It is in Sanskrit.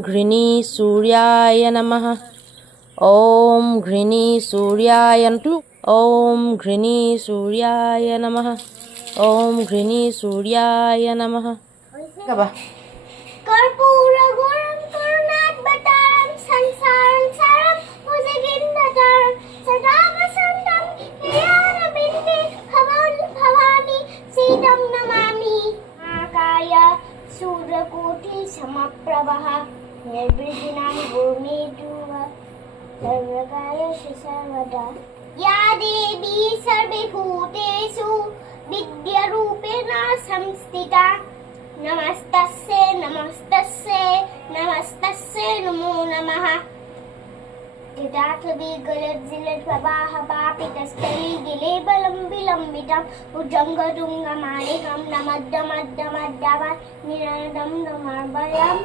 घृणी सूर्याय नमः। ॐ घृणी सूर्याय ॐ घृणी सूर्याय नमः। ॐ घृणी सूर्याय नमः। कर्पूरगौरं करुणावतारं संसारं सारं भुजगेन्द्रहारं सदा वसन्तं हृदयारविन्दे भवानी सीतं नमामि। महाकाय सूर्यकोटिसमप्रभः निर्विघ्नं कुरु सर्वकार्येषु सर्वदा। या देवी सर्वभूतेषु विद्यारूपेण संस्थिता नमस्तस्यै नमस्तस्यै नमस्तस्यै नमो नमः। गिले बलं विलम्बितं भुजङ्गतुङ्गमालिकं नमद्दमद्दमद्दवत् निरदं दमर्बलम्।